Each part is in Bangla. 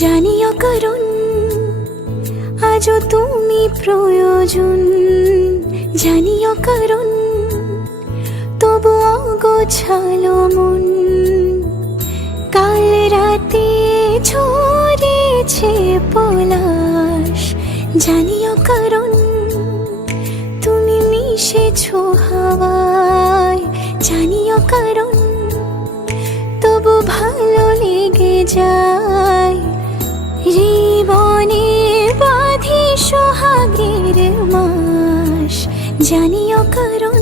জানিও কারণ আজও তুমি প্রয়োজন, জানিও কারণ তবু অগোছালো মন। কাল রাতে ঝরেছে পলাশ, জানিও কারণ তুমি মিশেছো হাওয়ায়, জানিও কারণ তবু ভালো লেগে যায়। জীবনে বাঁধি সোহাগের মাস, জানিও কারণ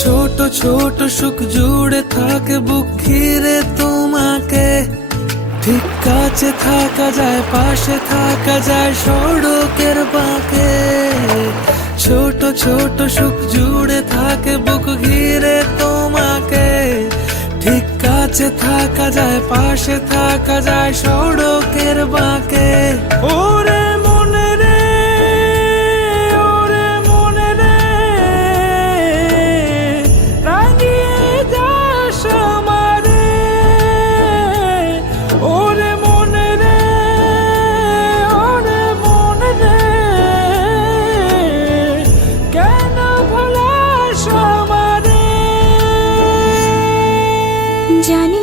ছোট ছোট সুখ জুড়ে থাকে বুক ঘিরে তোমাকে। ঠিক কাছে থাকা যায়, পাশে থাকা যায় সড়কের বাঁকে। ছোট ছোট সুখ জুড়ে থাকে বুক ঘিরে তোমাকে। ঠিক কাছে থাকা যায়, পাশে থাকা যায় সড়কের বাঁকে। ওরে মনে রে, ওরে মনে রে, রাঙিয়ে যাস আমারে। ওরে মনে রে, ওরে মনে রে, কেন ভোলাস আমারে। জানি